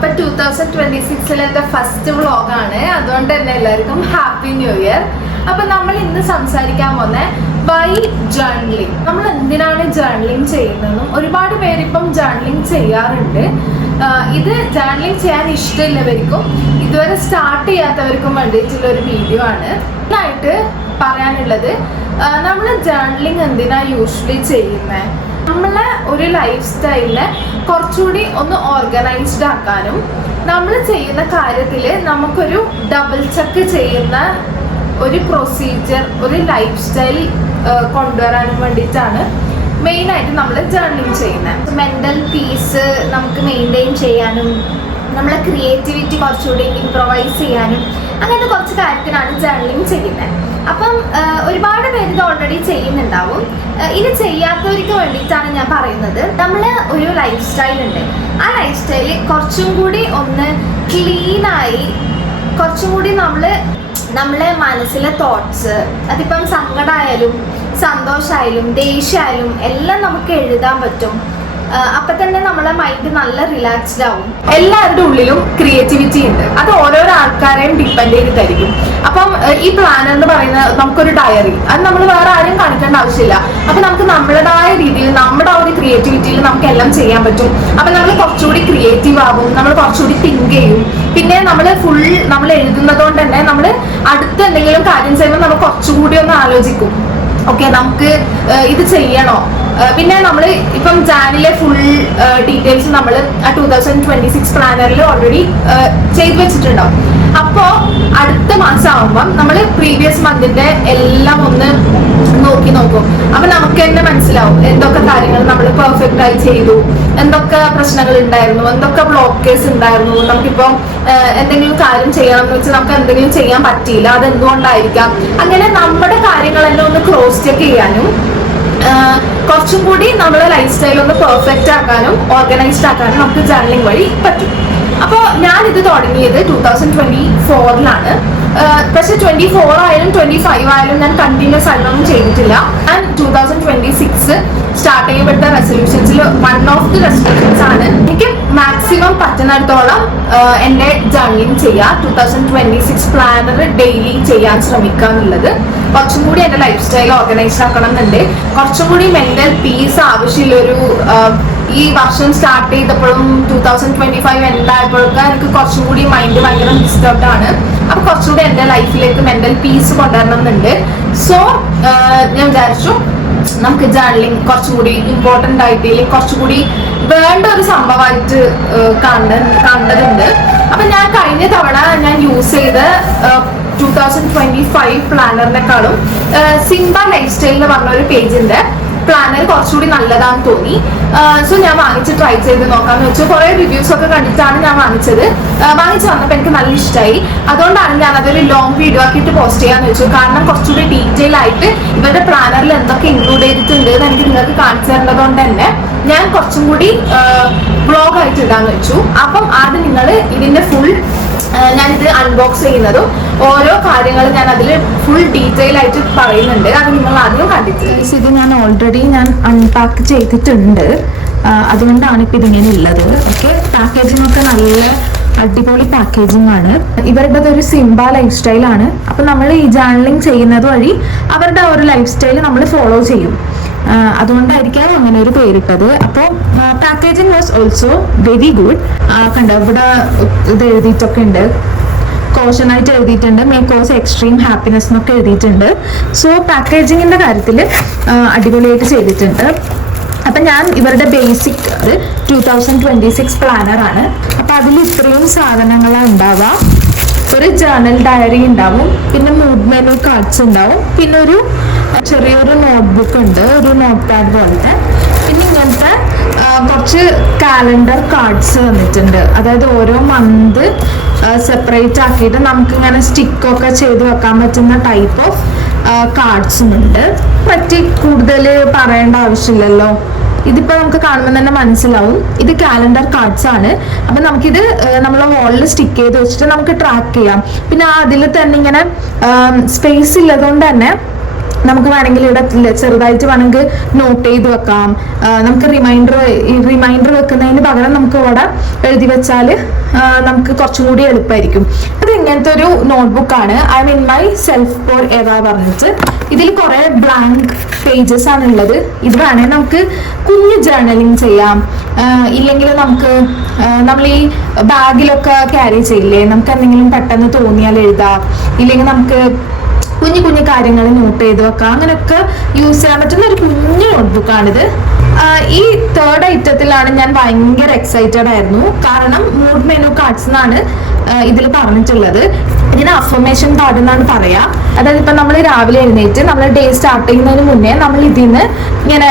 അപ്പൊ 2026 എന്റെ ഫസ്റ്റ് വ്ളോഗാണ്. അതുകൊണ്ട് തന്നെ എല്ലാവർക്കും ഹാപ്പി ന്യൂ ഇയർ. അപ്പൊ നമ്മൾ ഇന്ന് സംസാരിക്കാൻ പോകുന്ന വൈ ജേർണലിംഗ്. നമ്മൾ എന്തിനാണ് ജേർണലിംഗ് ചെയ്യുന്നതെന്നും ഒരുപാട് പേര് ഇപ്പം ജേർണലിംഗ് ചെയ്യാറുണ്ട്. ഇത് ജേർണലിംഗ് ചെയ്യാൻ ഇഷ്ടമുള്ളവർക്കും ഇതുവരെ സ്റ്റാർട്ട് ചെയ്യാത്തവർക്കും വേണ്ടിയിട്ടുള്ള ഒരു വീഡിയോ ആണ്. ആയിട്ട് പറയാനുള്ളത്, നമ്മൾ ജേർണലിംഗ് എന്തിനാ യൂഷ്വലി ചെയ്യുന്നത്, നമ്മളെ ഒരു ലൈഫ് സ്റ്റൈലിനെ കുറച്ചുകൂടി ഒന്ന് ഓർഗനൈസ്ഡ് ആക്കാനും നമ്മൾ ചെയ്യുന്ന കാര്യത്തിൽ നമുക്കൊരു ഡബിൾ ചെക്ക് ചെയ്യുന്ന ഒരു പ്രൊസീജിയർ, ഒരു ലൈഫ് സ്റ്റൈൽ കൊണ്ടുവരാനും വേണ്ടിയിട്ടാണ് മെയിനായിട്ട് നമ്മൾ ജേർണലിംഗ് ചെയ്യുന്നത്. മെൻ്റൽ പീസ് നമുക്ക് മെയിൻറ്റെയിൻ ചെയ്യാനും നമ്മളെ ക്രിയേറ്റിവിറ്റി കുറച്ചുകൂടി ഇംപ്രൊവൈസ് ചെയ്യാനും അങ്ങനത്തെ കുറച്ച് കാര്യത്തിനാണ് ജേർണലിംഗ് ചെയ്യുന്നത്. അപ്പം ഒരുപാട് പേര് ഇത് ഓൾറെഡി ചെയ്യുന്നുണ്ടാവും. ഇത് ചെയ്യാത്തവർക്ക് വേണ്ടിയിട്ടാണ് ഞാൻ പറയുന്നത്. നമ്മൾ ഒരു ലൈഫ് സ്റ്റൈൽ ഉണ്ട്, ആ ലൈഫ് സ്റ്റൈല് കുറച്ചും കൂടി ഒന്ന് ക്ലീനായി, കുറച്ചും കൂടി നമ്മളെ മനസ്സിലെ തോട്ട്സ്, അതിപ്പം സങ്കടമായാലും സന്തോഷമായാലും ദേഷ്യമായാലും എല്ലാം നമുക്ക് എഴുതാൻ പറ്റും. അപ്പൊ തന്നെ നമ്മളെ മൈൻഡ് നല്ല റിലാക്സ്ഡ് ആവും. എല്ലാവരുടെ ഉള്ളിലും ക്രിയേറ്റിവിറ്റി ഉണ്ട്, അത് ഓരോരോ ആൾക്കാരെയും ഡിപ്പെൻഡ് ചെയ്തിട്ടായിരിക്കും. അപ്പം ഈ പ്ലാനർ എന്ന് പറയുന്നത് നമുക്കൊരു ഡയറി, അത് നമ്മൾ വേറെ ആരെയും കാണിക്കേണ്ട ആവശ്യമില്ല. അപ്പൊ നമുക്ക് നമ്മുടേതായ രീതിയിൽ നമ്മുടെ ഒരു ക്രിയേറ്റിവിറ്റിയിൽ നമുക്ക് എല്ലാം ചെയ്യാൻ പറ്റും. അപ്പൊ നമ്മൾ കുറച്ചുകൂടി ക്രിയേറ്റീവ് ആവും, നമ്മൾ കുറച്ചുകൂടി തിങ്ക് ചെയ്യും. പിന്നെ നമ്മൾ എഴുതുന്നത് കൊണ്ട് തന്നെ നമ്മൾ അടുത്ത എന്തെങ്കിലും കാര്യം ചെയ്യുമ്പോൾ നമ്മൾ കുറച്ചുകൂടി ഒന്ന് ആലോചിക്കും, ഓക്കെ നമുക്ക് ഇത് ചെയ്യണോ. പിന്നെ നമ്മൾ ഇപ്പം ജാനിലെ ഫുൾ ഡീറ്റെയിൽസ് നമ്മൾ 2026 പ്ലാനറിൽ ഓൾറെഡി ചെയ്തു വെച്ചിട്ടുണ്ടാവും. അപ്പോൾ അടുത്ത മാസം ആകുമ്പം നമ്മൾ പ്രീവിയസ് മന്തിന്റെ എല്ലാം ഒന്ന് നോക്കും. അപ്പൊ നമുക്ക് തന്നെ മനസ്സിലാവും എന്തൊക്കെ കാര്യങ്ങൾ നമ്മൾ പെർഫെക്റ്റ് ആയി ചെയ്തു, എന്തൊക്കെ പ്രശ്നങ്ങൾ ഉണ്ടായിരുന്നു, എന്തൊക്കെ ബ്ലോക്കേഴ്സ് ഉണ്ടായിരുന്നു. നമുക്കിപ്പം എന്തെങ്കിലും കാര്യം ചെയ്യണം എന്ന് വെച്ചാൽ നമുക്ക് എന്തെങ്കിലും ചെയ്യാൻ പറ്റിയില്ല, അതെന്തുകൊണ്ടായിരിക്കാം. അങ്ങനെ നമ്മുടെ കാര്യങ്ങളെല്ലാം ഒന്ന് ക്രോസ് ചെക്ക് ചെയ്യാനും കുറച്ചും കൂടി നമ്മുടെ ലൈഫ് സ്റ്റൈൽ ഒന്ന് പെർഫെക്റ്റ് ആക്കാനും ഓർഗനൈസ്ഡ് ആക്കാനും നമുക്ക് ജേർണലിംഗ് വഴി പറ്റും. അപ്പോൾ ഞാനിത് തുടങ്ങിയത് 2024 പക്ഷെ 24 ആയാലും 25 ആയാലും ഞാൻ കണ്ടിന്യൂസ് ആയിട്ടൊന്നും ചെയ്തിട്ടില്ല. ഞാൻ 2026 സ്റ്റാർട്ട് ചെയ്യപ്പെട്ട റെസൊല്യൂഷൻസിൽ വൺ ഓഫ് ദി റെസൊല്യൂഷൻസ് ആണ് എനിക്ക് മാക്സിമം പറ്റുന്നിടത്തോളം എൻ്റെ ജേർണലിംഗ് ചെയ്യുക, 2026 പ്ലാനർ ഡെയിലി ചെയ്യാൻ ശ്രമിക്കുക എന്നുള്ളത്. കുറച്ചും കൂടി എൻ്റെ ലൈഫ് സ്റ്റൈൽ ഓർഗനൈസ് ആക്കണം എന്നുണ്ട്. കുറച്ചും കൂടി മെന്റൽ പീസ് ആവശ്യമുള്ളൊരു ഈ വർഷം സ്റ്റാർട്ട് ചെയ്തപ്പോഴും 2025 എന്തായപ്പോഴൊക്കെ എനിക്ക് കുറച്ചും കൂടി മൈൻഡ് ഭയങ്കര ഡിസ്റ്റർബ്ഡ് ആണ്. അപ്പൊ കുറച്ചുകൂടി എൻ്റെ ലൈഫിലേക്ക് മെന്റൽ പീസ് കൊണ്ടുവരണം എന്നുണ്ട്. സോ ഞാൻ വിചാരിച്ചു നമുക്ക് ജേർണലിംഗ് കുറച്ചും കൂടി ഇമ്പോർട്ടൻ്റ് ആയിട്ട് കുറച്ചുകൂടി വേണ്ട ഒരു സംഭവമായിട്ട് കണ്ടതുണ്ട്. അപ്പൊ ഞാൻ കഴിഞ്ഞ തവണ ഞാൻ യൂസ് ചെയ്ത 2025 പ്ലാനറിനെക്കാളും സിംബ ലൈഫ് സ്റ്റൈൽ എന്ന് പറഞ്ഞ ഒരു പേജിന്റെ പ്ലാനർ കുറച്ചുകൂടി നല്ലതാണെന്ന് തോന്നി. സോ ഞാൻ വാങ്ങിച്ച് ട്രൈ ചെയ്ത് നോക്കാന്ന് വെച്ചു. കുറെ റിവ്യൂസ് ഒക്കെ കണ്ടിട്ടാണ് ഞാൻ വാങ്ങിച്ചത്. വാങ്ങിച്ച് വന്നപ്പോൾ എനിക്ക് നല്ല ഇഷ്ടമായി. അതുകൊണ്ടാണ് ഞാൻ അതൊരു ലോങ് വീഡിയോ ആക്കിയിട്ട് പോസ്റ്റ് ചെയ്യാന്ന് വെച്ചു. കാരണം കുറച്ചുകൂടി ഡീറ്റെയിൽ ആയിട്ട് ഇവരുടെ പ്ലാനറിൽ എന്തൊക്കെ ഇൻക്ലൂഡ് ചെയ്തിട്ടുണ്ട് എന്ന് എനിക്ക് നിങ്ങൾക്ക് കാണിച്ചു തരുന്നത് കൊണ്ട് തന്നെ ഞാൻ കുറച്ചും കൂടി വ്ളോഗ് ആയിട്ട് ഇടാന്ന് വെച്ചു. അപ്പം ആദ്യം നിങ്ങൾ ഇതിന്റെ ഫുൾ ഞാനിത് അൺബോക്സ് ചെയ്യുന്നതും ഓരോ കാര്യങ്ങളും ഞാൻ അതിൽ ഫുൾ ഡീറ്റെയിൽ ആയിട്ട് പറയുന്നുണ്ട്. അത് നിങ്ങൾ ആദ്യം കണ്ടിട്ടുണ്ട്. ഇത് ഞാൻ ഓൾറെഡി അൺപാക്ക് ചെയ്തിട്ടുണ്ട്, അതുകൊണ്ടാണ് ഇപ്പം ഇതിങ്ങനെ ഉള്ളത്. ഓക്കെ, പാക്കേജിംഗ് ഒക്കെ നല്ല അടിപൊളി പാക്കേജിംഗ് ആണ്. ഇവരുടെ ഒരു സിംബ ലൈഫ് സ്റ്റൈലാണ്. അപ്പം നമ്മൾ ഈ ജേർണലിംഗ് ചെയ്യുന്നത് വഴി അവരുടെ ഒരു ലൈഫ് സ്റ്റൈൽ നമ്മൾ ഫോളോ ചെയ്യും. അതുകൊണ്ടായിരിക്കാം അങ്ങനെ ഒരു പേരിട്ടത്. അപ്പോൾ packaging was also very good. കണ്ടോ, ഇവിടെ ഇത് എഴുതിയിട്ടൊക്കെ ഉണ്ട്, കോഷനായിട്ട് എഴുതിയിട്ടുണ്ട്, മേ കോസ് എക്സ്ട്രീം ഹാപ്പിനെസ് എന്നൊക്കെ എഴുതിയിട്ടുണ്ട്. സോ പാക്കേജിങ്ങിന്റെ കാര്യത്തിൽ അടിപൊളിയായിട്ട് ചെയ്തിട്ടുണ്ട്. അപ്പം ഞാൻ ഇവരുടെ ബേസിക് 2026 പ്ലാനറാണ്. അപ്പം അതിൽ ഇത്രയും സാധനങ്ങളാണ് ഉണ്ടാവുക. ഒരു ജേർണൽ ഡയറി ഉണ്ടാവും, പിന്നെ മൂഡ് മെനു കാർഡ്സ് ഉണ്ടാവും, പിന്നെ ഒരു ചെറിയൊരു നോട്ട്ബുക്ക് ഉണ്ട്, ഒരു നോട്ട് പാഡ് പോലത്തെ. പിന്നെ ഇങ്ങനത്തെ കുറച്ച് കാലണ്ടർ കാർഡ്സ് വന്നിട്ടുണ്ട്. അതായത് ഓരോ മന്ത് സെപ്പറേറ്റ് ആക്കിയിട്ട് നമുക്കിങ്ങനെ സ്റ്റിക്കൊക്കെ ചെയ്ത് വെക്കാൻ പറ്റുന്ന ടൈപ്പ് ഓഫ് കാർഡ്സും ഉണ്ട്. പറ്റി കൂടുതൽ പറയേണ്ട ആവശ്യമില്ലല്ലോ, ഇതിപ്പോൾ നമുക്ക് കാണുമ്പോൾ തന്നെ മനസ്സിലാവും. ഇത് കാലണ്ടർ കാർഡ്സ് ആണ്. അപ്പം നമുക്കിത് നമ്മളെ വാളിൽ സ്റ്റിക്ക് ചെയ്ത് വെച്ചിട്ട് നമുക്ക് ട്രാക്ക് ചെയ്യാം. പിന്നെ അതിൽ തന്നെ ഇങ്ങനെ സ്പേസ് ഉള്ളതുകൊണ്ട് തന്നെ നമുക്ക് വേണമെങ്കിൽ ഇവിടെ ചെറുതായിട്ട് വേണമെങ്കിൽ നോട്ട് ചെയ്ത് വെക്കാം. നമുക്ക് റിമൈൻഡർ വെക്കുന്നതിന് പകരം നമുക്ക് ഇവിടെ എഴുതി വെച്ചാൽ നമുക്ക് കുറച്ചും കൂടി എളുപ്പമായിരിക്കും. അത് ഇങ്ങനത്തെ ഒരു നോട്ട്ബുക്കാണ്. I mean myself for എവ പറഞ്ഞിട്ട്. ഇതിൽ കുറെ ബ്ലാങ്ക് പേജസ് ആണ് ഉള്ളത്. ഇത് വേണമെങ്കിൽ നമുക്ക് കുഞ്ഞ് ജേർണലിങ് ചെയ്യാം. ഇല്ലെങ്കിൽ നമുക്ക് നമ്മൾ ഈ ബാഗിലൊക്കെ ക്യാരി ചെയ്യില്ലേ, നമുക്ക് എന്തെങ്കിലും പെട്ടെന്ന് തോന്നിയാൽ എഴുതാം. ഇല്ലെങ്കിൽ നമുക്ക് കുഞ്ഞു കുഞ്ഞു കാര്യങ്ങൾ നോട്ട് ചെയ്ത് വെക്കാം. അങ്ങനെയൊക്കെ യൂസ് ചെയ്യാൻ പറ്റുന്ന ഒരു കുഞ്ഞു നോട്ട്ബുക്കാണിത്. ഈ തേർഡ് ഐറ്റത്തിലാണ് ഞാൻ ഭയങ്കര എക്സൈറ്റഡ് ആയിരുന്നു. കാരണം മൂഡ് മെനു കാർഡ്സ് എന്നാണ് ഇതിൽ പറഞ്ഞിട്ടുള്ളത്. ഇതിന് അഫർമേഷൻ കാർഡ് എന്നാണ് പറയാ. അതായത് ഇപ്പൊ നമ്മൾ രാവിലെ എഴുന്നേറ്റ് നമ്മൾ ഡേ സ്റ്റാർട്ട് ചെയ്യുന്നതിന് മുന്നേ നമ്മൾ ഇതിന്ന് ഇങ്ങനെ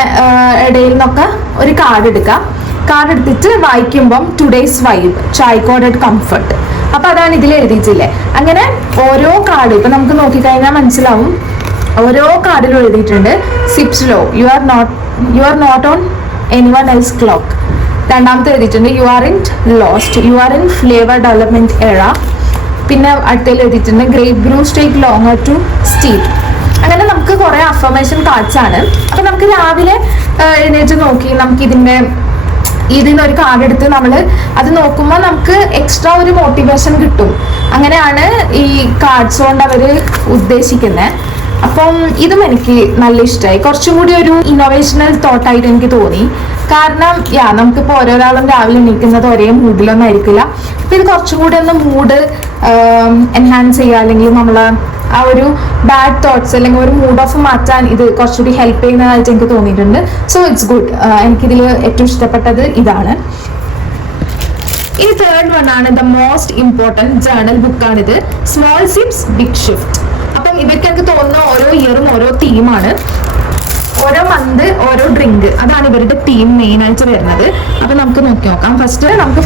ഇടയിൽ നിന്നൊക്കെ ഒരു കാർഡ് എടുക്കാം. കാർഡ് എടുത്തിട്ട് വായിക്കുമ്പം ടുഡേസ് വൈബ്, ചായ്ക്കോഡ് കംഫർട്ട്. അപ്പൊ അതാണ് ഇതിൽ എഴുതിയിട്ടില്ലേ. അങ്ങനെ ഓരോ കാർഡ് ഇപ്പൊ നമുക്ക് നോക്കിക്കഴിഞ്ഞാൽ മനസ്സിലാവും. ഓരോ കാർഡിലും എഴുതിയിട്ടുണ്ട് sip slow, you are not on anyone else clock. രണ്ടാമത്തെ എഴുതിയിട്ടുണ്ട് you are in lost, you are in flavour development era. പിന്നെ അടുത്തതിൽ എഴുതിയിട്ടുണ്ട് grape grows take longer to steal. അങ്ങനെ നമുക്ക് കുറെ അഫർമേഷൻ കാർഡ്സ് ആണ്. അപ്പൊ നമുക്ക് രാവിലെ എഴുന്നേറ്റ് നോക്കി നമുക്ക് ഇതിന്ന് ഒരു കാർഡ് എടുത്ത് നമ്മൾ അത് നോക്കുമ്പോൾ നമുക്ക് എക്സ്ട്രാ ഒരു മോട്ടിവേഷൻ കിട്ടും. അങ്ങനെയാണ് ഈ കാർഡ്സ് കൊണ്ട് അവർ ഉദ്ദേശിക്കുന്നത്. അപ്പം ഇതും എനിക്ക് നല്ല ഇഷ്ടമായി. കുറച്ചും കൂടി ഒരു ഇന്നോവേഷണൽ തോട്ടായിട്ട് എനിക്ക് തോന്നി. കാരണം നമുക്കിപ്പോൾ ഓരോരാളും രാവിലെ എണീക്കുന്നത് ഒരേ മൂഡിലൊന്നും ആയിരിക്കില്ല. അപ്പം ഇത് കുറച്ചും കൂടി ഒന്ന് മൂഡ് എൻഹാൻസ് ചെയ്യുക, അല്ലെങ്കിൽ നമ്മളെ ആ ഒരു ബാഡ് തോട്ട്സ് അല്ലെങ്കിൽ ഒരു മൂഡ് ഓഫ് മാറ്റാൻ ഇത് കുറച്ചുകൂടി ഹെൽപ്പ് ചെയ്യുന്നതായിട്ട് എനിക്ക് തോന്നിയിട്ടുണ്ട്. So it's good. എനിക്കിതിൽ ഏറ്റവും ഇഷ്ടപ്പെട്ടത് ഇതാണ്. ഇനി തേർഡ് വൺ ആണ് ദ മോസ്റ്റ് ഇമ്പോർട്ടൻറ്റ് ജേർണൽ ബുക്കാണിത്. Small sips big shift. അപ്പം ഇവർക്ക് എനിക്ക് തോന്നുന്ന ഓരോ ഇയറും ഓരോ തീമാണ്. ഓരോ മന്ത് ഓരോ ഡ്രിങ്ക്, അതാണ് ഇവരുടെ തീം മെയിൻ ആയിട്ട് വരുന്നത്. അപ്പൊ നമുക്ക് നോക്കാം.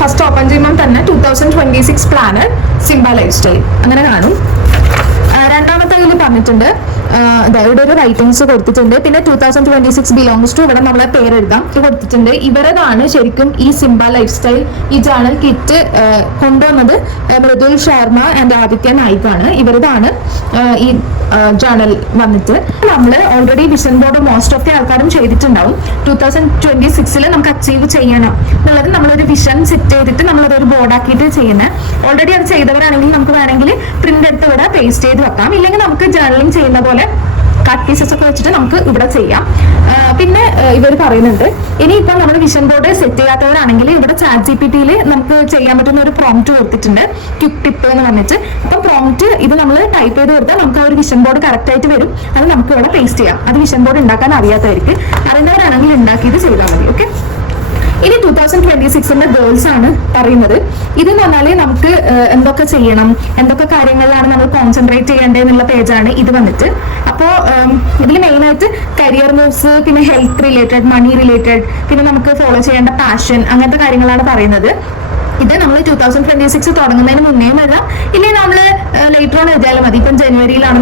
ഫസ്റ്റ് ഓപ്പൺ ചെയ്യുമ്പോൾ തന്നെ 2026 പ്ലാനർ സിംബ ലൈഫ് സ്റ്റൈൽ അങ്ങനെ കാണും. രണ്ടാമത്തെ അതിൽ പറഞ്ഞിട്ടുണ്ട് ഇവിടെ ഒരു റൈറ്റിംഗ്സ് കൊടുത്തിട്ടുണ്ട്. പിന്നെ 2026 ബിലോങ്സ് ടു ഇവിടെ നമ്മളെ പേരെഴുതാം കൊടുത്തിട്ടുണ്ട്. ഇവരതാണ് ശരിക്കും ഈ സിംബ ലൈഫ് സ്റ്റൈൽ ഈ ജേർണൽ കിറ്റ് കൊണ്ടുവന്നത്. മൃദുൽ ശർമ്മ ആൻഡ് ആദിത്യ നായിക്കാണ്. ഇവരതാണ് ഈ ജേർണൽ വന്നിട്ട്. നമ്മൾ already vision board most of the ആൾക്കാരും ചെയ്തിട്ടുണ്ടാവും. 2026 നമുക്ക് അച്ചീവ് ചെയ്യണം എന്നുള്ളത് നമ്മളൊരു വിഷൻ സെറ്റ് ചെയ്തിട്ട് നമ്മളതൊരു ബോർഡാക്കിയിട്ട് ചെയ്യുന്നത്. ഓൾറെഡി അത് ചെയ്തവരാണെങ്കിൽ നമുക്ക് വേണമെങ്കിൽ പ്രിന്റ് എടുത്ത് ഇവിടെ പേസ്റ്റ് ചെയ്ത് വെക്കാം. ഇല്ലെങ്കിൽ നമുക്ക് ജേർണലിംഗ് ചെയ്യുന്ന പോലെ കട്ട് പീസസ് ഒക്കെ വെച്ചിട്ട് നമുക്ക് ഇവിടെ ചെയ്യാം. പിന്നെ ഇവർ പറയുന്നുണ്ട് ഇനിയിപ്പോൾ നമ്മൾ വിഷൻ ബോർഡ് സെറ്റ് ചെയ്യാത്തവരാണെങ്കിൽ ഇവിടെ ChatGPT-യിൽ നമുക്ക് ചെയ്യാൻ പറ്റുന്ന ഒരു പ്രോംപ്റ്റ് കൊടുത്തിട്ടുണ്ട്, ക്വിക്ക് ടിപ്പ് എന്ന് പറഞ്ഞിട്ട്. അപ്പം പ്രോംപ്റ്റ് ഇത് നമ്മൾ ടൈപ്പ് ചെയ്ത് കൊടുത്താൽ നമുക്ക് ആ ഒരു വിഷൻ ബോർഡ് കറക്റ്റ് ആയിട്ട് വരും. അത് നമുക്ക് ഇവിടെ പേസ്റ്റ് ചെയ്യാം. അത് വിഷൻ ബോർഡ് ഉണ്ടാക്കാൻ അറിയാത്തവർക്ക്, അറിയുന്നവരാണെങ്കിൽ ഉണ്ടാക്കിയത് ചെയ്താൽ മതി. ഓക്കെ. ഇനി 2026 ഗോൾസ് ആണ് പറയുന്നത്. ഇതെന്ന് പറഞ്ഞാൽ നമുക്ക് എന്തൊക്കെ ചെയ്യണം, എന്തൊക്കെ കാര്യങ്ങളിലാണ് നമ്മൾ കോൺസെൻട്രേറ്റ് ചെയ്യേണ്ടത് എന്നുള്ള പേജാണ് ഇത് വന്നിട്ട്. അപ്പോൾ ഇതിൽ മെയിനായിട്ട് കരിയർ മൂവ്സ്, പിന്നെ ഹെൽത്ത് റിലേറ്റഡ്, മണി റിലേറ്റഡ്, പിന്നെ നമുക്ക് ഫോളോ ചെയ്യേണ്ട പാഷൻ, അങ്ങനത്തെ കാര്യങ്ങളാണ് പറയുന്നത്. ഇത് നമ്മൾ 2026 തുടങ്ങുന്നതിന് മുന്നേ വരാം, ഇല്ലെങ്കിൽ നമ്മൾ ലേറ്റർ ഓൺ എഴുതിയാലും മതി. ഇപ്പം ജനുവരിയിലാണ്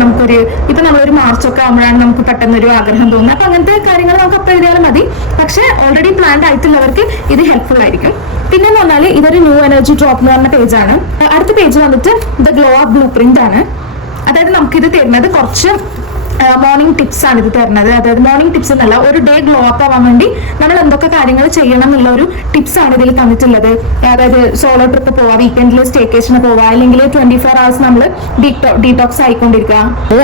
ഇപ്പം നമ്മളൊരു മാർച്ചൊക്കെ ആകുമ്പോഴാണ് നമുക്ക് പെട്ടെന്നൊരു ആഗ്രഹം തോന്നുന്നത്. അപ്പം അങ്ങനത്തെ കാര്യങ്ങൾ നമുക്ക് അപ്പം എഴുതിയാലും മതി. പക്ഷേ ഓൾറെഡി പ്ലാൻഡ് ആയിട്ടുള്ളവർക്ക് ഇത് ഹെൽപ്ഫുൾ ആയിരിക്കും. പിന്നെ എന്ന് പറഞ്ഞാൽ ഇതൊരു ന്യൂ എനർജി ഡ്രോപ്പ് എന്ന് പറഞ്ഞ പേജാണ്. അടുത്ത പേജ് വന്നിട്ട് the glow up blue print ആണ്. അതായത് നമുക്കിത് തരുന്നത് കുറച്ച് മോർണിംഗ് ടിപ്സ് ആണ് ഇത് തരുന്നത്. അതായത് മോർണിംഗ് ടിപ്സ് എന്നല്ല, ഒരു ഡേ ഗ്ലോ അപ്പ് ആവാൻ വേണ്ടി നമ്മൾ എന്തൊക്കെ കാര്യങ്ങൾ ചെയ്യണം എന്നുള്ള ഒരു ടിപ്സ് ആണ് ഇതിൽ തന്നിട്ടുള്ളത്. അതായത് സോളോ ട്രിപ്പ് പോവാ, വീക്കെൻഡിൽ സ്റ്റേക്കേഷന് പോവാ, അല്ലെങ്കിൽ 24 hours നമ്മൾ ഡീടോക്സ് ആയിക്കൊണ്ടിരിക്കുക.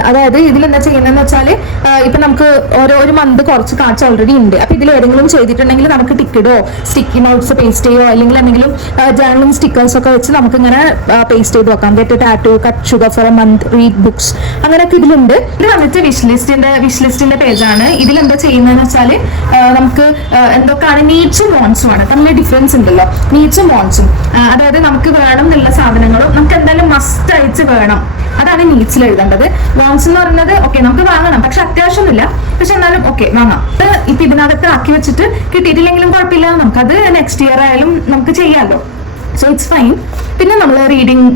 അതായത് ഇതിൽ എന്താ ചെയ്യുന്നതെന്ന് വെച്ചാൽ ഇപ്പൊ നമുക്ക് ഒരു മന്ത് കുറച്ച് കാർഡ്സ് ഓൾറെഡി ഉണ്ട്. അപ്പൊ ഇതിൽ ഏതെങ്കിലും ചെയ്തിട്ടുണ്ടെങ്കിൽ നമുക്ക് ടിക്കറ്റോ സ്റ്റിക്കി നോട്ട്സ് പേസ്റ്റ് ചെയ്യോ, അല്ലെങ്കിൽ എന്തെങ്കിലും ജേർണലിംഗ് സ്റ്റിക്കേഴ്സ് ഒക്കെ വെച്ച് നമുക്ക് ഇങ്ങനെ പേസ്റ്റ് ചെയ്ത് വെക്കാം. Get tattoo, cut sugar for a month, read books, അങ്ങനെയൊക്കെ ഇതിലുണ്ട്. ഇത് വന്നിട്ട് വിഷ് ലിസ്റ്റിന്റെ പേജാണ്. ഇതിലെന്താ ചെയ്യുന്നതെന്ന് വെച്ചാൽ നമുക്ക് എന്തൊക്കെയാണ് നീഡ്സും വാണ്ട്സും ആണ്. തമ്മിൽ ഡിഫറൻസ് ഉണ്ടല്ലോ, നീഡ്സും വാണ്ട്സും. അതായത് നമുക്ക് വേണം എന്നുള്ള സാധനങ്ങളും നമുക്ക് എന്തായാലും മസ്റ്റ് ആയിട്ട് വേണം, അതാണ് നീഡ്സിൽ എഴുതേണ്ടത്. വാണ്ട്സ് എന്ന് പറയുന്നത് ഓക്കെ നമുക്ക് വാങ്ങണം, പക്ഷെ അത്യാവശ്യമൊന്നുമില്ല, പക്ഷെ എന്നാലും ഓക്കെ വാങ്ങാം. ഇപ്പൊ ഇതിനകത്ത് ആക്കി വെച്ചിട്ട് കിട്ടിയിട്ടില്ലെങ്കിലും കുഴപ്പമില്ല, നമുക്കത് നെക്സ്റ്റ് ഇയർ ആയാലും നമുക്ക് ചെയ്യാമല്ലോ. So it's fine. പിന്നെ നമ്മൾ റീഡിങ്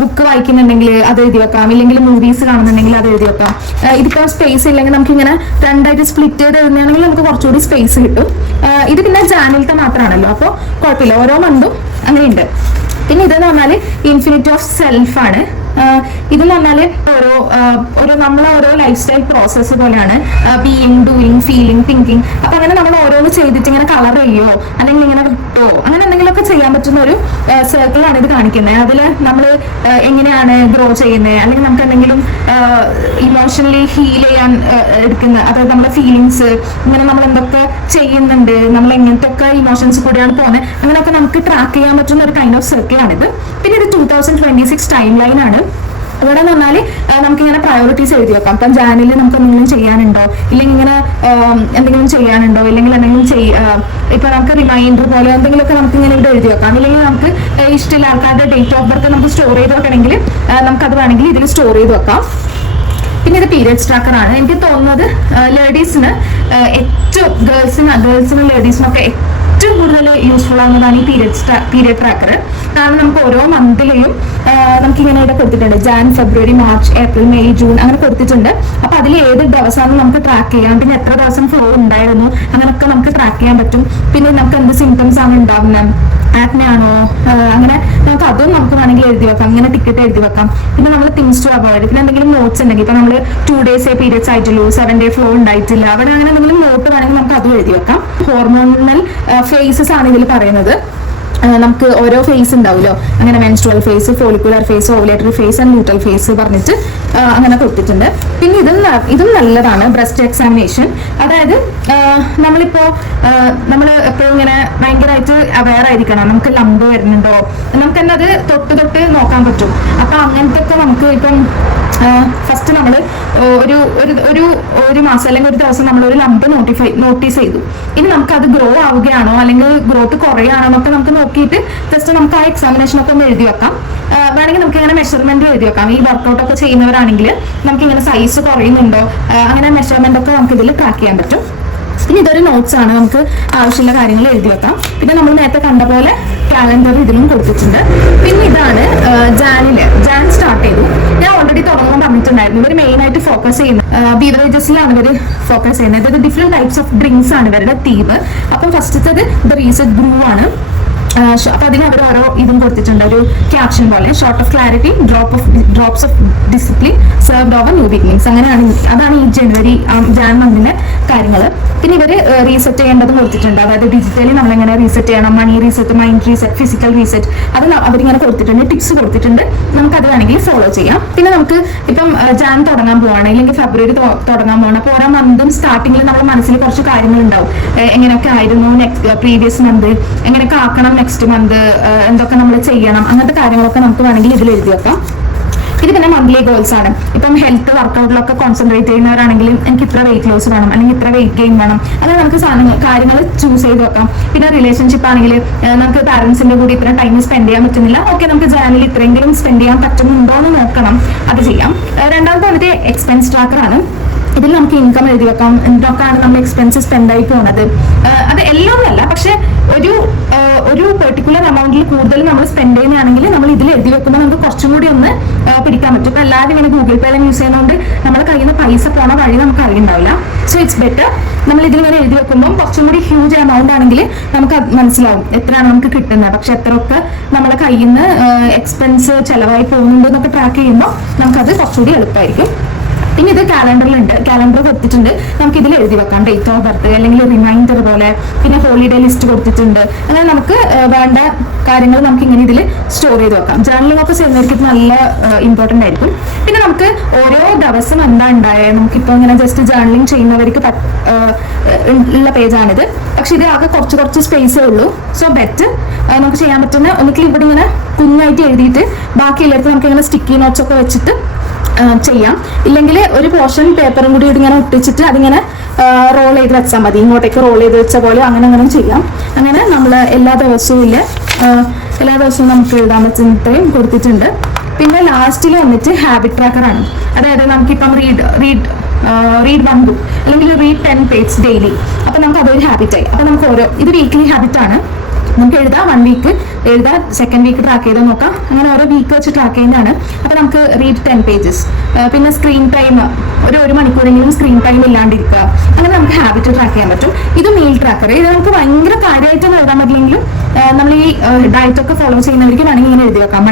ബുക്ക് വായിക്കുന്നുണ്ടെങ്കിൽ അത് എഴുതി വെക്കാം, ഇല്ലെങ്കിൽ മൂവീസ് കാണുന്നുണ്ടെങ്കിൽ അത് എഴുതി വെക്കാം. ഇതിപ്പോൾ സ്പേസ് ഇല്ലെങ്കിൽ നമുക്ക് ഇങ്ങനെ രണ്ടായിട്ട് സ്പ്ലിറ്റ് ചെയ്ത് എഴുതുകയാണെങ്കിൽ നമുക്ക് കുറച്ചുകൂടി സ്പേസ് കിട്ടും. ഇത് പിന്നെ ജാനിലത്തെ മാത്രമാണല്ലോ, അപ്പോൾ കുഴപ്പമില്ല, ഓരോ മന്തും അങ്ങനെയുണ്ട്. പിന്നെ ഇതെന്ന് പറഞ്ഞാൽ ഇൻഫിനിറ്റി ഓഫ് സെൽഫ് ആണ്. ഇതെന്ന് പറഞ്ഞാൽ ഓരോ നമ്മളെ ഓരോ ലൈഫ് സ്റ്റൈൽ പ്രോസസ്സ് പോലെയാണ്. Being, doing, feeling, thinking. അപ്പൊ അങ്ങനെ നമ്മൾ ഓരോന്ന് ചെയ്തിട്ട് ഇങ്ങനെ കളർ ചെയ്യോ അല്ലെങ്കിൽ ഇങ്ങനെ കിട്ടോ അങ്ങനെ എന്തെങ്കിലുമൊക്കെ ചെയ്യാൻ പറ്റുന്ന ഒരു സർക്കിളാണ് ഇത് കാണിക്കുന്നത്. അതിൽ നമ്മൾ എങ്ങനെയാണ് ഗ്രോ ചെയ്യുന്നത്, അല്ലെങ്കിൽ നമുക്ക് എന്തെങ്കിലും ഇമോഷണലി ഹീൽ ചെയ്യാൻ എടുക്കുന്ന, അതായത് നമ്മുടെ ഫീലിങ്സ്, ഇങ്ങനെ നമ്മൾ എന്തൊക്കെ ചെയ്യുന്നുണ്ട്, നമ്മൾ എങ്ങനത്തെ ഒക്കെ ഇമോഷൻസ് കൂടിയാണ് പോകുന്നത്, അങ്ങനെയൊക്കെ നമുക്ക് ട്രാക്ക് ചെയ്യാൻ പറ്റുന്ന ഒരു കൈൻഡ് ഓഫ് സർക്കിളാണിത്. പിന്നെ ഇത് 2026 ടൈം ലൈൻ ആണ്. ഇവിടെ എന്ന് പറഞ്ഞാൽ നമുക്കിങ്ങനെ പ്രയോറിറ്റീസ് എഴുതി വെക്കാം. ഇപ്പം ജാനിൽ നമുക്ക് എന്തെങ്കിലും ചെയ്യാനുണ്ടോ, ഇല്ലെങ്കിൽ ഇങ്ങനെ എന്തെങ്കിലും ചെയ്യാനുണ്ടോ, ഇല്ലെങ്കിൽ എന്തെങ്കിലും ഇപ്പൊ നമുക്ക് റിമൈൻഡർ പോലെ എന്തെങ്കിലുമൊക്കെ നമുക്ക് ഇങ്ങനെ ഇവിടെ എഴുതി വെക്കാം. ഇല്ലെങ്കിൽ നമുക്ക് ഇഷ്ടമുള്ള ആൾക്കാരുടെ ഡേറ്റ് ഓഫ് ബർത്ത് നമുക്ക് സ്റ്റോർ ചെയ്ത് വെക്കണമെങ്കിൽ നമുക്കത് വേണമെങ്കിൽ ഇതിൽ സ്റ്റോർ ചെയ്ത് വെക്കാം. പിന്നെ ഇത് പീരിയഡ്സ് ട്രാക്കർ ആണ്. എനിക്ക് തോന്നുന്നത് ലേഡീസിന് ഏറ്റവും ഗേൾസിനും ലേഡീസിനൊക്കെ ഏറ്റവും കൂടുതൽ യൂസ്ഫുൾ ആകുന്നതാണ് ഈ പീരിയഡ് ട്രാക്കർ. കാരണം നമുക്ക് ഓരോ മന്തിലെയും നമുക്കിങ്ങനെ ഇവിടെ കൊടുത്തിട്ടുണ്ട്. ജാൻ, ഫെബ്രുവരി, മാർച്ച്, ഏപ്രിൽ, മെയ്, ജൂൺ അങ്ങനെ കൊടുത്തിട്ടുണ്ട്. അപ്പൊ അതിൽ ഏത് ദിവസമാണ് നമുക്ക് ട്രാക്ക് ചെയ്യാം, പിന്നെ എത്ര ദിവസം ഫ്ലോ ഉണ്ടായിരുന്നു അങ്ങനെയൊക്കെ നമുക്ക് ട്രാക്ക് ചെയ്യാൻ പറ്റും. പിന്നെ നമുക്ക് എന്ത് സിംറ്റംസ് ആണ് ഉണ്ടാവുന്നത്, ആക്നെ ആണോ, അങ്ങനെ നമുക്ക് അതും നമുക്ക് വേണമെങ്കിൽ എഴുതി വെക്കാം. ഇങ്ങനെ ടിക്കറ്റ് എഴുതി വെക്കാം. പിന്നെ നമ്മൾ തിങ്സ് ടു അവോയ്ഡ്, പിന്നെ എന്തെങ്കിലും നോട്ട്സ് ഉണ്ടെങ്കിൽ ഇപ്പൊ നമ്മൾ 2 days പീരിയഡ്സ് ആയിട്ടുള്ളൂ, 7 day ഫ്ലോ ഉണ്ടായിട്ടില്ല, അവിടെ അങ്ങനെ എന്തെങ്കിലും നോട്ട് വേണമെങ്കിൽ നമുക്ക് അതും എഴുതി വെക്കാം. ഹോർമോണൽ ഫേസസ് ആണ് ഇതിൽ പറയുന്നത്. നമുക്ക് ഓരോ ഫേസ് ഉണ്ടാവുമല്ലോ, അങ്ങനെ menstrual phase, follicular phase, ovulatory phase and luteal phase പറഞ്ഞിട്ട് അങ്ങനെ കൊടുത്തിട്ടുണ്ട്. പിന്നെ ഇതും നല്ലതാണ്, ബ്രസ്റ്റ് എക്സാമിനേഷൻ. അതായത് നമ്മളിപ്പോ നമ്മൾ എപ്പോഴും ഇങ്ങനെ ഭയങ്കരമായിട്ട് അവെയർ ആയിരിക്കണം, നമുക്ക് ലംബ് വരുന്നുണ്ടോ, നമുക്ക് തന്നെ അത് തൊട്ട് നോക്കാൻ പറ്റും. അപ്പൊ അങ്ങനത്തെ ഒക്കെ നമുക്ക് ഇപ്പം ഫസ്റ്റ് നമ്മൾ ഒരു മാസം അല്ലെങ്കിൽ ഒരു ദിവസം നമ്മൾ ഒരു ലംബ് നോട്ടീസ് ചെയ്തു. ഇനി നമുക്ക് അത് ഗ്രോ ആവുകയാണോ അല്ലെങ്കിൽ ഗ്രോത്ത് കുറയുകയാണോ എന്നൊക്കെ നമുക്ക് നോക്കിയിട്ട് ജസ്റ്റ് നമുക്ക് ആ എക്സാമിനേഷൻ ഒക്കെ ഒന്ന് എഴുതി വെക്കാം. വേണമെങ്കിൽ നമുക്ക് ഇങ്ങനെ മെഷർമെന്റ് എഴുതി വെക്കാം. ഈ വർക്കൗട്ട് ഒക്കെ ചെയ്യുന്നവരാണെങ്കിൽ നമുക്ക് ഇങ്ങനെ സൈസ് കുറയുന്നുണ്ടോ അങ്ങനെ മെഷർമെന്റ് ഒക്കെ നമുക്ക് ഇതിൽ ട്രാക്ക് ചെയ്യാൻ പറ്റും. പിന്നെ ഇതൊരു നോട്ട്സ് ആണ്, നമുക്ക് ആവശ്യമുള്ള കാര്യങ്ങൾ എഴുതി വെക്കാം. പിന്നെ നമ്മൾ നേരത്തെ കണ്ട പോലെ കാലണ്ടർ ഇതിലും കൊടുത്തിട്ടുണ്ട്. പിന്നെ ഇതാണ് ജാൻ സ്റ്റാർട്ട് ചെയ്തു. ഞാൻ ഓൾറെഡി തുടങ്ങാൻ പറഞ്ഞിട്ടുണ്ടായിരുന്നു. ഇവർ മെയിൻ ആയിട്ട് ഫോക്കസ് ചെയ്യുന്നത് ബീവറേജസിലാണ് ഇവർ ഫോക്കസ് ചെയ്യുന്നത്. ഇത് ഡിഫറെന്റ് ടൈപ്സ് ഓഫ് ഡ്രിങ്ക്സ് ആണ് ഇവരുടെ തീം. അപ്പം ഫസ്റ്റത്തത് ദ റീസെറ്റ് ബ്രൂ ആണ്. അപ്പൊ അതിന് അവർ ഓരോ ഇതും കൊടുത്തിട്ടുണ്ട്, ഒരു ക്യാപ്ഷൻ പോലെ, short of clarity, drops of discipline, served over new beginnings. അങ്ങനെയാണ് അതാണ് ഈ ജാൻ മന്തിന്റെ കാര്യങ്ങൾ. പിന്നെ ഇവര് റീസെറ്റ് ചെയ്യേണ്ടതും കൊടുത്തിട്ടുണ്ട്. അതായത് ഡിജിറ്റലി നമ്മളെങ്ങനെ റീസെറ്റ് ചെയ്യണം, money reset, mind reset, physical reset, അത് അവരിങ്ങനെ കൊടുത്തിട്ടുണ്ട്, ടിപ്സ് കൊടുത്തിട്ടുണ്ട്. നമുക്കത് വേണമെങ്കിൽ ഫോളോ ചെയ്യാം. പിന്നെ നമുക്ക് ഇപ്പം ജാൻ തുടങ്ങാൻ പോവാണ്, ഇല്ലെങ്കിൽ ഫെബ്രുവരി തുടങ്ങാൻ പോവാണ്. അപ്പോൾ ഓരോ മന്തും സ്റ്റാർട്ടിങ്ങിൽ നമ്മുടെ മനസ്സിൽ കുറച്ച് കാര്യങ്ങളുണ്ടാവും. എങ്ങനെയൊക്കെ ആയിരുന്നു പ്രീവിയസ് മന്ത്, എങ്ങനെയൊക്കെ ആക്കണം നെക്സ്റ്റ് മന്ത്, എന്തൊക്കെ നമ്മൾ ചെയ്യണം, അങ്ങനത്തെ കാര്യങ്ങളൊക്കെ നമുക്ക് വേണമെങ്കിൽ ഇതിൽ എഴുതി വെക്കാം. ഇത് പിന്നെ മന്ത്ലി ഗോൾസ് ആണ്. ഇപ്പം ഹെൽത്ത് വർക്കൗട്ടിലൊക്കെ കോൺസെൻട്രേറ്റ് ചെയ്യുന്നവരാണെങ്കിൽ എനിക്ക് ഇത്ര വെയിറ്റ് ലോസ് വേണം, അല്ലെങ്കിൽ ഇത്ര വെയിറ്റ് ഗെയിൻ വേണം, അങ്ങനെ നമുക്ക് കാര്യങ്ങൾ ചൂസ് ചെയ്ത് വെക്കാം. പിന്നെ റിലേഷൻഷിപ്പ് ആണെങ്കിൽ നമുക്ക് പാരന്റ്സിന്റെ കൂടി ഇത്ര ടൈം സ്പെൻഡ് ചെയ്യാൻ പറ്റുന്നില്ല, ഓക്കെ നമുക്ക് ജാനിൽ ഇത്രയെങ്കിലും സ്പെൻഡ് ചെയ്യാൻ പറ്റുന്നുണ്ടോ എന്ന് നോക്കണം, അത് ചെയ്യാം. രണ്ടാമത്തെ വന്നിട്ട് എക്സ്പെൻസ് ട്രാക്കർ ആണ്. ഇതിൽ നമുക്ക് ഇൻകം എഴുതി വെക്കാം, എന്തൊക്കെയാണ് നമ്മൾ എക്സ്പെൻസ് സ്പെൻഡ് ആയി പോകുന്നത്. അത് എല്ലാം അല്ല, പക്ഷെ ഒരു പെർട്ടിക്കുലർ എമൗണ്ടിൽ കൂടുതൽ നമ്മൾ സ്പെൻഡ് ചെയ്യുന്നതാണെങ്കിൽ നമ്മൾ ഇതിൽ എഴുതി വെക്കുമ്പോൾ നമുക്ക് കുറച്ചും കൂടി ഒന്ന് പിടിക്കാൻ പറ്റും. ഇപ്പം എല്ലാവരും ഇങ്ങനെ ഗൂഗിൾ പേ യൂസ് ചെയ്യുന്നതുകൊണ്ട് നമ്മുടെ കയ്യിൽ നിന്ന് പൈസ പോണ വഴി നമുക്ക് അറിയുന്നുണ്ടാവില്ല. സോ ഇറ്റ്സ് ബെറ്റർ നമ്മൾ ഇതിലിങ്ങനെ എഴുതി വെക്കുമ്പോൾ കുറച്ചും കൂടി ഹ്യൂജ് എമൗണ്ട് ആണെങ്കിൽ നമുക്ക് മനസ്സിലാവും എത്രയാണ് നമുക്ക് കിട്ടുന്നത്. പക്ഷെ എത്രയൊക്കെ നമ്മുടെ കയ്യിൽ നിന്ന് എക്സ്പെൻസ് ചിലവായി പോകുന്നുണ്ട് എന്നൊക്കെ ട്രാക്ക് ചെയ്യുമ്പോൾ നമുക്കത് കുറച്ചുകൂടി എളുപ്പമായിരിക്കും. പിന്നെ ഇത് കാലണ്ടർ കൊടുത്തിട്ടുണ്ട്, നമുക്ക് ഇതിൽ എഴുതി വെക്കാം ഡേറ്റ് ഓഫ് ബർത്ത്, അല്ലെങ്കിൽ റിമൈൻഡർ പോലെ. പിന്നെ ഹോളിഡേ ലിസ്റ്റ് കൊടുത്തിട്ടുണ്ട്. അങ്ങനെ നമുക്ക് വേണ്ട കാര്യങ്ങൾ നമുക്ക് ഇങ്ങനെ ഇതിൽ സ്റ്റോർ ചെയ്ത് വെക്കാം. ജേർണലിംഗ് ഒക്കെ ചെയ്യുന്നവർക്ക് ഇത് നല്ല ഇമ്പോർട്ടൻ്റ് ആയിരിക്കും. പിന്നെ നമുക്ക് ഓരോ ദിവസം എന്താ ഉണ്ടായത്, നമുക്കിപ്പോൾ ഇങ്ങനെ ജസ്റ്റ് ജേർണലിംഗ് ചെയ്യുന്നവർക്ക് ഉള്ള പേജാണിത്. പക്ഷെ ഇത് ആകെ കുറച്ച് സ്പേസേ ഉള്ളൂ. സോ ബെറ്റർ നമുക്ക് ചെയ്യാൻ പറ്റുന്ന ഒന്നിക്കൽ ഇവിടെ ഇങ്ങനെ കുഞ്ഞായിട്ട് എഴുതിയിട്ട് ബാക്കിയുള്ളവർക്ക് നമുക്ക് ഇങ്ങനെ സ്റ്റിക്കി നോട്ട്സ് ഒക്കെ വെച്ചിട്ട് ചെയ്യാം. ഇല്ലെങ്കിൽ ഒരു പോർഷൻ പേപ്പറും കൂടി ഇങ്ങനെ ഒട്ടിച്ചിട്ട് അതിങ്ങനെ റോൾ ചെയ്ത് വെച്ചാൽ മതി, ഇങ്ങോട്ടേക്ക് റോൾ ചെയ്ത് വെച്ച പോലെ അങ്ങനെ ചെയ്യാം. അങ്ങനെ നമ്മൾ എല്ലാ ദിവസവും നമുക്ക് എഴുതാൻ പറ്റുന്നത്രയും കൊടുത്തിട്ടുണ്ട്. പിന്നെ ലാസ്റ്റിൽ വന്നിട്ട് ഹാബിറ്റ് ട്രാക്കർ ആണ്. അതായത് നമുക്കിപ്പം റീഡ് 1 book അല്ലെങ്കിൽ റീഡ് 10 pages ഡെയിലി. അപ്പം നമുക്ക് അതൊരു ഹാബിറ്റായി. അപ്പം നമുക്ക് ഇത് വീക്ക്ലി ഹാബിറ്റ് ആണ്. നമുക്ക് എഴുതാം 1 വീക്ക് എഴുതാം, സെക്കൻഡ് വീക്ക് ട്രാക്ക് ചെയ്ത് നോക്കാം, അങ്ങനെ ഓരോ വീക്ക് വെച്ച് ട്രാക്ക് ചെയ്യുന്നതാണ്. അപ്പോൾ നമുക്ക് റീഡ് 10 പേജസ്, പിന്നെ സ്ക്രീൻ ടൈം ഒരു മണിക്കൂറെങ്കിലും സ്ക്രീൻ ടൈം ഇല്ലാണ്ടിരിക്കുക, അങ്ങനെ നമുക്ക് ഹാബിറ്റ് ട്രാക്ക് ചെയ്യാൻ പറ്റും. ഇത് മീൽ ട്രാക്കർ, ഇത് നമുക്ക് ഭയങ്കര കാര്യമായിട്ടൊന്നും എഴുതാൻ പറ്റില്ലെങ്കിലും നമ്മൾ ഈ ഡയറ്റ് ഒക്കെ ഫോളോ ചെയ്യുന്നവർക്ക് വേണമെങ്കിൽ ഇങ്ങനെ എഴുതി വെക്കാം.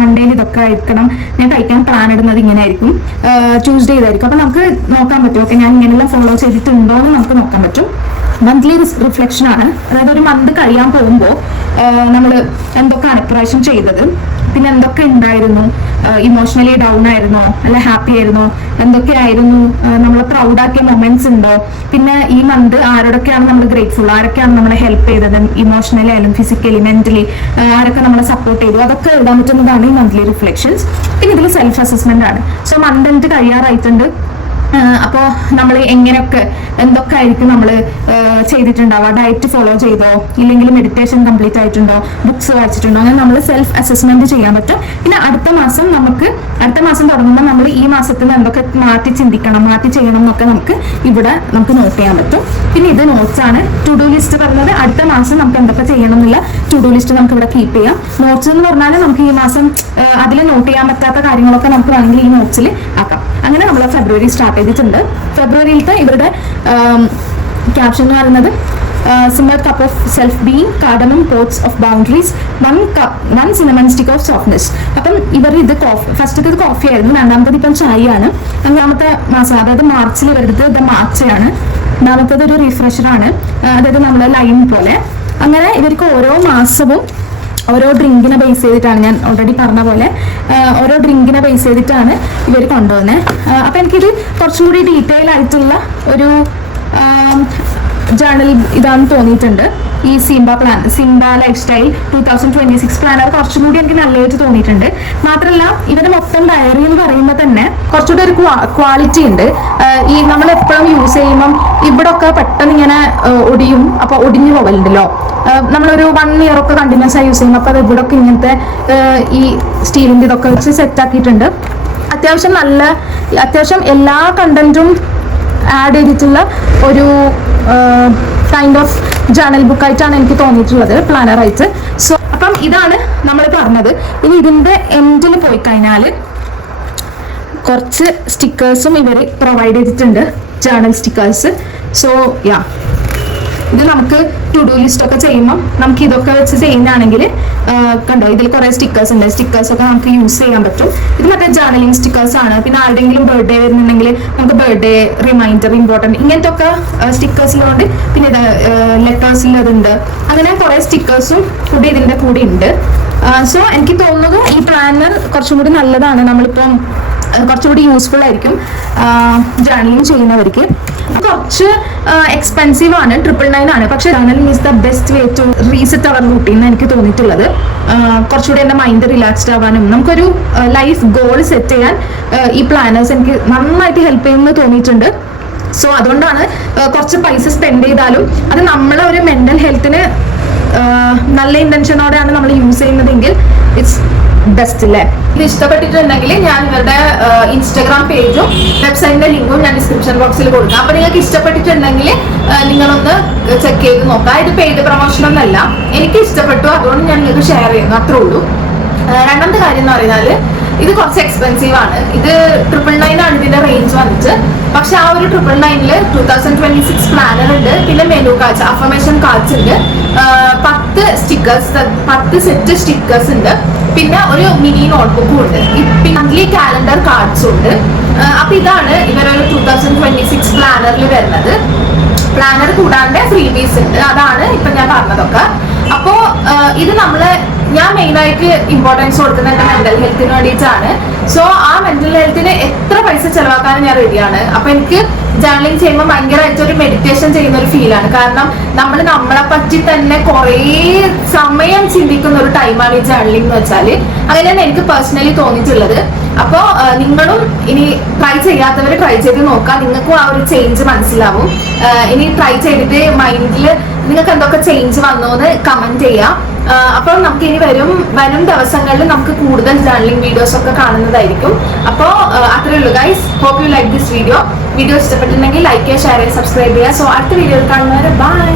മൺഡേയിൽ ഇതൊക്കെ ആയിരിക്കണം, ഞാൻ കഴിക്കാൻ പ്ലാൻ ഇടുന്നത് ഇങ്ങനെ ആയിരിക്കും, ട്യൂസ്ഡേ ഇതായിരിക്കും. അപ്പോൾ നമുക്ക് നോക്കാൻ പറ്റും, ഓക്കെ ഞാൻ ഇങ്ങനെയെല്ലാം ഫോളോ ചെയ്തിട്ടുണ്ടോ എന്ന് നമുക്ക് നോക്കാൻ പറ്റും. മന്ത്ലി റിഫ്ലക്ഷൻ ആണ്, അതായത് ഒരു മന്ത് കഴിയാൻ പോകുമ്പോൾ നമ്മൾ എന്തൊക്കെയാണ് ഇപ്രാവശ്യം ചെയ്തത്, പിന്നെ എന്തൊക്കെ ഉണ്ടായിരുന്നു, ഇമോഷണലി ഡൗൺ ആയിരുന്നോ അല്ല ഹാപ്പി ആയിരുന്നോ, എന്തൊക്കെയായിരുന്നു നമ്മളെ പ്രൗഡാക്കിയ മൊമെന്റ്സ് ഉണ്ടോ, പിന്നെ ഈ മന്ത് ആരോടൊക്കെയാണ് നമ്മൾ ഗ്രേറ്റ്ഫുൾ, ആരൊക്കെയാണ് നമ്മളെ ഹെൽപ്പ് ചെയ്തത് ഇമോഷണലി ആയാലും ഫിസിക്കലി മെന്റലി, ആരൊക്കെ നമ്മളെ സപ്പോർട്ട് ചെയ്തു, അതൊക്കെ എഴുതാൻ പറ്റുന്നതാണ് ഈ മന്ത്ലി റിഫ്ലക്ഷൻസ്. പിന്നെ ഇതിൽ സെൽഫ് അസസ്മെന്റ് ആണ്. സോ മന്ത് എൻഡ് കഴിയാറായിട്ടുണ്ട്, അപ്പോൾ നമ്മൾ എങ്ങനെയൊക്കെ എന്തൊക്കെ ആയിരിക്കും നമ്മൾ ചെയ്തിട്ടുണ്ടാവുക, ഡയറ്റ് ഫോളോ ചെയ്തോ ഇല്ലെങ്കിൽ മെഡിറ്റേഷൻ കംപ്ലീറ്റ് ആയിട്ടുണ്ടോ, ബുക്സ് വായിച്ചിട്ടുണ്ടോ, അങ്ങനെ നമ്മൾ സെൽഫ് അസസ്മെന്റ് ചെയ്യാൻ പറ്റും. പിന്നെ അടുത്ത മാസം തുടങ്ങുമ്പോൾ നമ്മൾ ഈ മാസത്തിൽ എന്തൊക്കെ മാറ്റി ചിന്തിക്കണം, മാറ്റി ചെയ്യണം എന്നൊക്കെ നമുക്ക് നോട്ട് ചെയ്യാൻ പറ്റും. പിന്നെ ഇത് നോട്ട്സ് ആണ്. ടു ഡു ലിസ്റ്റ് പറഞ്ഞത് അടുത്ത മാസം നമുക്ക് എന്തൊക്കെ ചെയ്യണം എന്നുള്ള ടു ഡു ലിസ്റ്റ് നമുക്ക് ഇവിടെ കീപ്പ് ചെയ്യാം. നോട്ട്സ് എന്ന് പറഞ്ഞാൽ നമുക്ക് ഈ മാസം അതിൽ നോട്ട് ചെയ്യാൻ പറ്റാത്ത കാര്യങ്ങളൊക്കെ നമുക്ക് വേണമെങ്കിൽ ഈ നോട്ട്സിൽ ആക്കാം. അങ്ങനെ നമ്മൾ ഫെബ്രുവരി സ്റ്റാർട്ട് ചെയ്തിട്ടുണ്ട്. ഫെബ്രുവരിയിലത്തെ ഇവരുടെ ക്യാപ്ഷൻ എന്ന് പറയുന്നത് similar cup of self being, cardamom pots of boundaries, one cinnamon stick of softness. അപ്പം ഇവർ ഇത് ഫസ്റ്റത്തെ കോഫി ആയിരുന്നു, രണ്ടാമത്തത് ഇപ്പം ചായയാണ്. അഞ്ചാമത്തെ മാസം അതായത് മാർച്ചിൽ ഇവരുടെ ഇത് മാർച്ചാണ്. രണ്ടാമത്തേത് ഒരു റിഫ്രഷറാണ്, അതായത് നമ്മളെ ലൈം പോലെ. അങ്ങനെ ഇവർക്ക് ഓരോ മാസവും ഓരോ ഡ്രിങ്കിനെ ബേസ് ചെയ്തിട്ടാണ്, ഞാൻ ഓൾറെഡി പറഞ്ഞ പോലെ ഓരോ ഡ്രിങ്കിനെ ബേസ് ചെയ്തിട്ടാണ് ഇവർ കൊണ്ടുവന്നത്. അപ്പം എനിക്കിത് കുറച്ചും കൂടി ഡീറ്റെയിൽ ആയിട്ടുള്ള ഒരു ജേർണൽ ഇതാണെന്ന് തോന്നിയിട്ടുണ്ട്. ഈ സിംബ ലൈഫ് സ്റ്റൈൽ 2026 പ്ലാനർ കുറച്ചും കൂടി എനിക്ക് നല്ലതായിട്ട് തോന്നിയിട്ടുണ്ട്. മാത്രമല്ല ഇവരുടെ മൊത്തം ഡയറി എന്ന് പറയുമ്പോൾ തന്നെ കുറച്ചുകൂടി ഒരു ക്വാളിറ്റി ഉണ്ട്. ഈ നമ്മൾ എപ്പോഴും യൂസ് ചെയ്യുമ്പം ഇവിടെ ഒക്കെ പെട്ടെന്ന് ഇങ്ങനെ ഒടിയും, അപ്പോൾ ഒടിഞ്ഞു പോകലുണ്ടല്ലോ. നമ്മളൊരു 1 ഇയർ ഒക്കെ കണ്ടിന്യൂസ് ആയി യൂസ് ചെയ്യുമ്പോൾ അപ്പോൾ അത് ഇവിടെ ഒക്കെ ഇങ്ങനത്തെ ഈ സ്റ്റീലിൻ്റെ ഇതൊക്കെ വെച്ച് സെറ്റ് ആക്കിയിട്ടുണ്ട്. അത്യാവശ്യം എല്ലാ കണ്ടന്റും ആഡ് ചെയ്തിട്ടുള്ള ഒരു കൈൻഡ് ഓഫ് ജേർണൽ ബുക്കായിട്ടാണ് എനിക്ക് തോന്നിയിട്ടുള്ളത്, പ്ലാനറായിട്ട്. സോ അപ്പം ഇതാണ് നമ്മൾ പറഞ്ഞത്. ഇനി ഇതിൻ്റെ എൻഡിൽ പോയി കഴിഞ്ഞാൽ കുറച്ച് സ്റ്റിക്കേഴ്സും ഇവർ പ്രൊവൈഡ് ചെയ്തിട്ടുണ്ട്, ജേർണൽ സ്റ്റിക്കേഴ്സ്. സോ ഇത് നമുക്ക് ടു ഡു ലിസ്റ്റ് ഒക്കെ ചെയ്യുമ്പോൾ നമുക്ക് ഇതൊക്കെ വെച്ച് ചെയ്യുന്നതാണെങ്കിൽ കണ്ടോ ഇതിൽ കുറേ സ്റ്റിക്കേഴ്സ് ഉണ്ട്. സ്റ്റിക്കേഴ്സൊക്കെ നമുക്ക് യൂസ് ചെയ്യാൻ പറ്റും. ഇത് മറ്റേ ജേർണലിംഗ് സ്റ്റിക്കേഴ്സ് ആണ്. പിന്നെ ആരുടെയെങ്കിലും ബർത്ത്ഡേ വരുന്നുണ്ടെങ്കിൽ നമുക്ക് ബർത്ത്ഡേ റിമൈൻഡർ ഇമ്പോർട്ടൻറ്റ് ഇങ്ങനത്തെ ഒക്കെ സ്റ്റിക്കേഴ്സിലുണ്ട്. പിന്നെ ഇത് ലെറ്റേഴ്സിൽ അതുണ്ട്. അങ്ങനെ കുറേ സ്റ്റിക്കേഴ്സും കൂടി ഇതിൻ്റെ കൂടെ ഉണ്ട്. സോ എനിക്ക് തോന്നുന്നത് ഈ പ്ലാനർ കുറച്ചും കൂടി നല്ലതാണ്, നമ്മളിപ്പം കുറച്ചുകൂടി യൂസ്ഫുൾ ആയിരിക്കും ജേർണലിംഗ് ചെയ്യുന്നവർക്ക്. കുറച്ച് എക്സ്പെൻസീവ് ആണ്, 999 ആണ്. പക്ഷേ journaling is the best way to reset our routine എന്ന് എനിക്ക് തോന്നിയിട്ടുള്ളത്. കുറച്ചുകൂടി എൻ്റെ മൈൻഡ് റിലാക്സ്ഡ് ആവാനും നമുക്കൊരു ലൈഫ് ഗോൾ സെറ്റ് ചെയ്യാൻ ഈ പ്ലാനേഴ്സ് എനിക്ക് നന്നായിട്ട് ഹെൽപ്പ് ചെയ്യുമെന്ന് തോന്നിയിട്ടുണ്ട്. സോ അതുകൊണ്ടാണ് കുറച്ച് പൈസ സ്പെൻഡ് ചെയ്താലും അത് നമ്മളെ ഒരു മെൻ്റൽ ഹെൽത്തിന് നല്ല ഇൻറ്റൻഷനോടെയാണ് നമ്മൾ യൂസ് ചെയ്യുന്നതെങ്കിൽ ഇറ്റ്സ് ബെസ്റ്റ് അല്ലേ. ഇത് ഇഷ്ടപ്പെട്ടിട്ടുണ്ടെങ്കിൽ ഞാൻ ഇവരുടെ ഇൻസ്റ്റാഗ്രാം പേജും വെബ്സൈറ്റിന്റെ ലിങ്കും ഞാൻ ഡിസ്ക്രിപ്ഷൻ ബോക്സിൽ കൊടുക്കാം. അപ്പൊ നിങ്ങൾക്ക് ഇഷ്ടപ്പെട്ടിട്ടുണ്ടെങ്കിൽ നിങ്ങളൊന്ന് ചെക്ക് ചെയ്ത് നോക്കാം. ഇത് പെയ്ഡ് പ്രൊമോഷൻ ഒന്നല്ല, എനിക്ക് ഇഷ്ടപ്പെട്ടു, അതുകൊണ്ട് ഞാൻ നിങ്ങൾക്ക് ഷെയർ ചെയ്യുന്നു, അത്രേ ഉള്ളൂ. രണ്ടാമത്തെ കാര്യം എന്ന് പറഞ്ഞാൽ ഇത് കുറച്ച് എക്സ്പെൻസീവ് ആണ്. ഇത് 999 ആണ് ഇതിന്റെ റേഞ്ച് വന്നിട്ട്. പക്ഷെ ആ ഒരു 999 2026 പ്ലാനർ ഉണ്ട്, പിന്നെ മെനു കാർഡ്സ്, അഫർമേഷൻ കാർഡ്സ് ഉണ്ട്, 10 സെറ്റ് സ്റ്റിക്കേഴ്സ് ഉണ്ട്, പിന്നെ ഒരു മിനി നോട്ട്ബുക്കും ഉണ്ട്, മന്ത്ലി കാലണ്ടർ കാർഡ്സും ഉണ്ട്. അപ്പൊ ഇതാണ് ഇവരൊരു 2026 പ്ലാനറിൽ വരുന്നത്. പ്ലാനർ കൂടാണ്ട് ഫ്രീബീസ് ഉണ്ട്, അതാണ് ഇപ്പൊ ഞാൻ പറഞ്ഞതൊക്കെ. അപ്പോ ഇത് ഞാൻ മെയിനായിട്ട് ഇമ്പോർട്ടൻസ് കൊടുക്കുന്നത് എൻ്റെ മെന്റൽ ഹെൽത്തിന് വേണ്ടിയിട്ടാണ്. സോ ആ മെന്റൽ ഹെൽത്തിന് എത്ര പൈസ ചെലവാക്കാനും ഞാൻ റെഡിയാണ്. അപ്പൊ എനിക്ക് ജേർണലിംഗ് ചെയ്യുമ്പോൾ ഭയങ്കരമായിട്ട് ഒരു മെഡിറ്റേഷൻ ചെയ്യുന്ന ഒരു ഫീലാണ്. കാരണം നമ്മളെ പറ്റി തന്നെ കുറേ സമയം ചിന്തിക്കുന്ന ഒരു ടൈമാണ് ഈ ജേർണലിംഗ് എന്ന് വെച്ചാൽ. അങ്ങനെയാണ് എനിക്ക് പേഴ്സണലി തോന്നിയിട്ടുള്ളത്. അപ്പോൾ നിങ്ങളും ഇനി ട്രൈ ചെയ്യാത്തവർ ട്രൈ ചെയ്ത് നോക്കാം, നിങ്ങൾക്കും ആ ഒരു ചേഞ്ച് മനസ്സിലാവും. ഇനി ട്രൈ ചെയ്തിട്ട് മൈൻഡിൽ നിങ്ങൾക്ക് എന്തൊക്കെ ചേഞ്ച് വന്നോ എന്ന് കമന്റ് ചെയ്യാം. അപ്പോൾ നമുക്ക് ഇനി വരും ദിവസങ്ങളിൽ നമുക്ക് കൂടുതൽ ജേർണലിംഗ് വീഡിയോസ് ഒക്കെ കാണുന്നതായിരിക്കും. അപ്പോൾ അത്രേ ഉള്ളൂ guys. Hope you like this video ഇഷ്ടപ്പെട്ടിട്ടുണ്ടെങ്കിൽ ലൈക്ക് ചെയ്യുക, ഷെയർ ചെയ്യുക, സബ്സ്ക്രൈബ് ചെയ്യുക. സോ അടുത്ത വീഡിയോയിൽ കാണുന്നവരെ ബൈ.